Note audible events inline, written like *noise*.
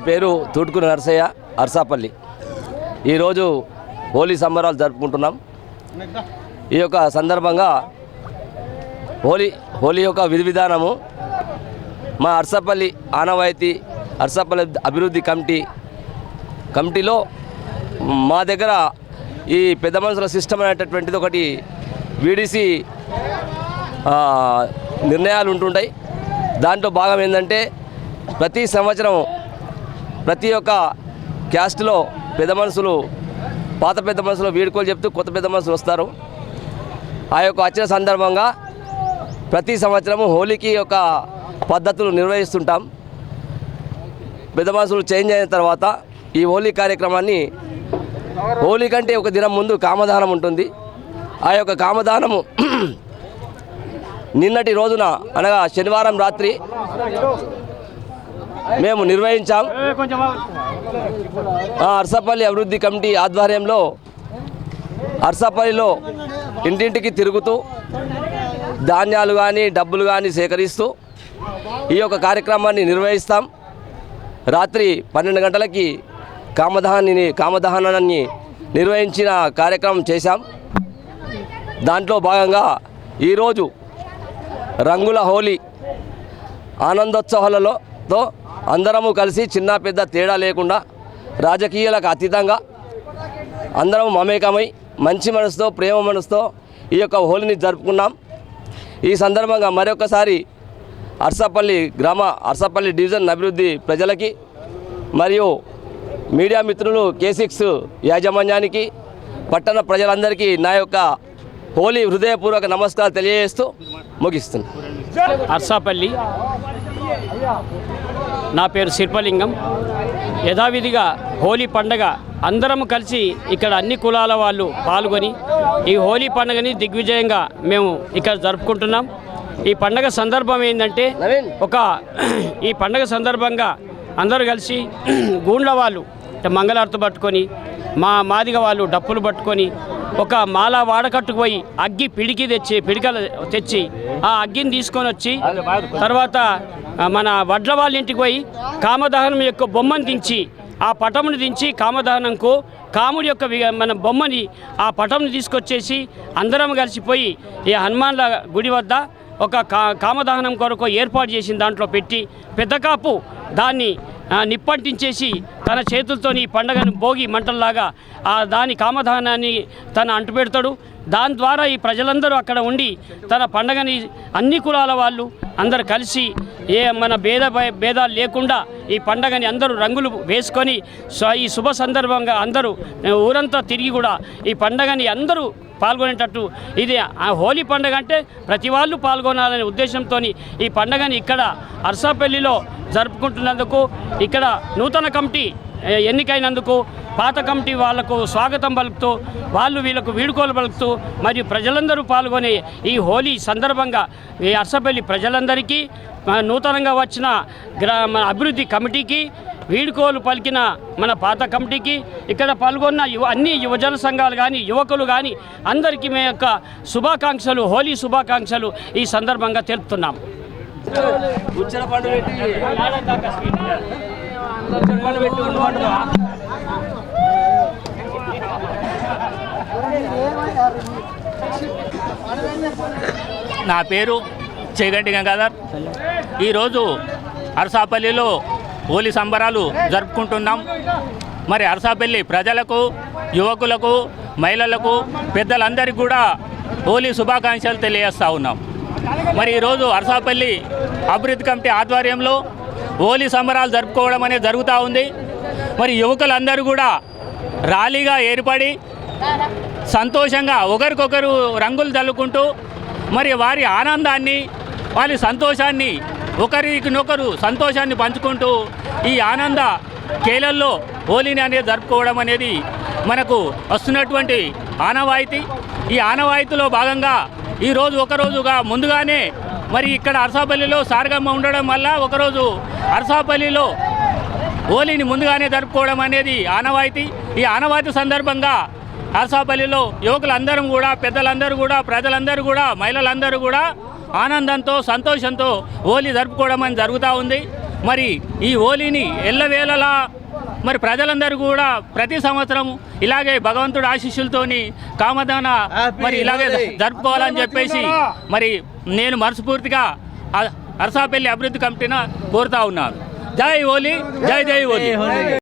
నా పేరు తూటుకుని నరసయ్య అర్సాపల్లి. ఈరోజు హోలీ సంబరాలు జరుపుకుంటున్నాం. ఈ యొక్క సందర్భంగా హోలీ హోలీ యొక్క విధి విధానము మా అర్సపల్లి ఆనవాయితీ అర్సపల్లి అభివృద్ధి కమిటీ కమిటీలో మా దగ్గర ఈ పెద్ద మనుషుల సిస్టమ్ అనేటటువంటిది ఒకటి వీడిసి నిర్ణయాలు ఉంటుంటాయి. దాంట్లో భాగం ఏంటంటే ప్రతి సంవత్సరం ప్రతి ఒక్క క్యాస్ట్లో పెద్ద మనుషులు పాత పెద్ద మనుషులు వీడుకోలు చెప్తూ కొత్త పెద్ద మనుషులు వస్తారు. ఆ యొక్క వచ్చిన సందర్భంగా ప్రతి సంవత్సరము హోలీకి ఒక పద్ధతులు నిర్వహిస్తుంటాం. పెద్ద మనుషులు చేంజ్ అయిన తర్వాత ఈ హోలీ కార్యక్రమాన్ని హోలీ కంటే ఒక దినం ముందు కామదానం ఉంటుంది. ఆ యొక్క కామదానము *clears throat* నిన్నటి రోజున అనగా శనివారం రాత్రి మేము నిర్వహించాం. ఆ అర్సపల్లి అభివృద్ధి కమిటీ ఆధ్వర్యంలో అర్సపల్లిలో ఇంటింటికి తిరుగుతూ ధాన్యాలు కానీ డబ్బులు కానీ సేకరిస్తూ ఈ యొక్క కార్యక్రమాన్ని నిర్వహిస్తాం. రాత్రి పన్నెండు గంటలకి కామదహాన్ని కామదహనాన్ని నిర్వహించిన కార్యక్రమం చేశాం. దాంట్లో భాగంగా ఈరోజు రంగుల హోలీ ఆనందోత్సవాలలో తో అందరము కలిసి చిన్న పెద్ద తేడా లేకుండా రాజకీయాలకు అతీతంగా అందరం మమేకమై మంచి మనసుతో ప్రేమ మనసుతో ఈ యొక్క హోలీని జరుపుకున్నాం. ఈ సందర్భంగా మరొకసారి అర్సపల్లి గ్రామ అర్సపల్లి డివిజన్ అభివృద్ధి ప్రజలకి మరియు మీడియా మిత్రులు కేసిక్స్ యాజమాన్యానికి పట్టణ ప్రజలందరికీ నా యొక్క హోలీ హృదయపూర్వక నమస్కారాలు తెలియజేస్తూ ముగిస్తున్నాను అర్సాపల్లి నా పేరు శిల్పలింగం. యథావిధిగా హోలీ పండగ అందరం కలిసి ఇక్కడ అన్ని కులాల వాళ్ళు పాల్గొని ఈ హోలీ పండుగని దిగ్విజయంగా మేము ఇక్కడ జరుపుకుంటున్నాం. ఈ పండగ సందర్భం ఏంటంటే ఒక ఈ పండగ సందర్భంగా అందరూ కలిసి గూండ్ల వాళ్ళు మంగళార్తి పట్టుకొని మా మాదిగ వాళ్ళు డప్పులు పట్టుకొని ఒక మాల వాడకట్టుకు పోయి అగ్గి పిడికి తెచ్చి పిడికలు తెచ్చి ఆ అగ్గిని తీసుకొని వచ్చి తర్వాత మన వడ్ల వాళ్ళ ఇంటికి పోయి కామదహనం యొక్క బొమ్మను దించి ఆ పటమును దించి కామదహనంకు కాముడి యొక్క మన బొమ్మని ఆ పటంని తీసుకొచ్చేసి అందరం కలిసిపోయి ఈ హనుమాన్ల గుడి వద్ద ఒక కా కామదహనం కొరకు ఏర్పాటు చేసిన దాంట్లో పెట్టి పెద్ద కాపు దాన్ని నిప్పంటించేసి తన చేతులతో ఈ పండగను భోగి మంటల్లాగా ఆ దాని కామదహనాన్ని తన అంటుపెడతాడు. దాని ద్వారా ఈ ప్రజలందరూ అక్కడ ఉండి తన పండగని అన్ని కులాల వాళ్ళు అందరు కలిసి ఏ మన భేద భేదాలు లేకుండా ఈ పండగని అందరూ రంగులు వేసుకొని ఈ శుభ సందర్భంగా అందరూ ఊరంతా తిరిగి కూడా ఈ పండగని అందరూ పాల్గొనేటట్టు ఇది ఆ హోలీ పండుగ అంటే ప్రతి వాళ్ళు పాల్గొనాలనే ఉద్దేశంతో ఈ పండగని ఇక్కడ అర్సాపల్లిలో జరుపుకుంటున్నందుకు ఇక్కడ నూతన కమిటీ ఎన్నికైనందుకు పాత కమిటీ వాళ్ళకు స్వాగతం పలుకుతూ వాళ్ళు వీళ్ళకు వీడుకోలు పలుకుతూ మరియు ప్రజలందరూ పాల్గొనే ఈ హోలీ సందర్భంగా ఈ అర్సపల్లి ప్రజలందరికీ నూతనంగా వచ్చిన గ్రా మన అభివృద్ధి కమిటీకి వీడుకోలు పలికిన మన పాత కమిటీకి ఇక్కడ పాల్గొన్న యువ అన్ని యువజన సంఘాలు కానీ యువకులు కానీ అందరికీ మీ యొక్క శుభాకాంక్షలు హోలీ శుభాకాంక్షలు ఈ సందర్భంగా తెలుపుతున్నాం. ఉచ్చల పండు పెట్టి ఉచ్చల పండు పెట్టి ఉండమంటున్నా నా పేరు చేగంటి గంగాధర్. ఈరోజు అరసాపల్లిలో హోలీ సంబరాలు జరుపుకుంటున్నాం. మరి అరసాపల్లి ప్రజలకు యువకులకు మహిళలకు పెద్దలందరికీ కూడా హోలీ శుభాకాంక్షలు తెలియజేస్తూ ఉన్నాం. మరి ఈరోజు అరసాపల్లి అభివృద్ధి కమిటీ ఆధ్వర్యంలో హోలీ సంబరాలు జరుపుకోవడం అనేది జరుగుతూ ఉంది. మరి యువకులందరూ కూడా ర్యాలీగా ఏర్పడి సంతోషంగా ఒకరికొకరు రంగులు చల్లుకుంటూ మరి వారి ఆనందాన్ని వారి సంతోషాన్ని ఒకరికినొకరు సంతోషాన్ని పంచుకుంటూ ఈ ఆనంద కేలల్లో హోలీని అనేది జరుపుకోవడం అనేది మనకు వస్తున్నటువంటి ఆనవాయితీ. ఈ ఆనవాయితీలో భాగంగా ఈరోజు ఒకరోజుగా ముందుగానే మరి ఇక్కడ అరసాపల్లిలో సారగమ్మ ఉండడం వల్ల ఒకరోజు అరసాపల్లిలో హోలీని ముందుగానే జరుపుకోవడం అనేది ఆనవాయితీ. ఈ ఆనవాయితీ సందర్భంగా అరసాపల్లిలో యువకులందరం కూడా పెద్దలందరూ కూడా ప్రజలందరూ కూడా మహిళలందరూ కూడా ఆనందంతో సంతోషంతో హోలీ జరుపుకోవడం అని జరుగుతూ ఉంది. మరి ఈ హోలీని ఎల్లవేళలా మరి ప్రజలందరూ కూడా ప్రతి సంవత్సరం ఇలాగే భగవంతుడు ఆశీస్సులతోని కామదాన మరి ఇలాగే జరుపుకోవాలని చెప్పేసి మరి నేను మనస్ఫూర్తిగా అరసాపల్లి అభివృద్ధి కమిటీన కోరుతా ఉన్నాను. జై హోలీ జై జై హోలీ.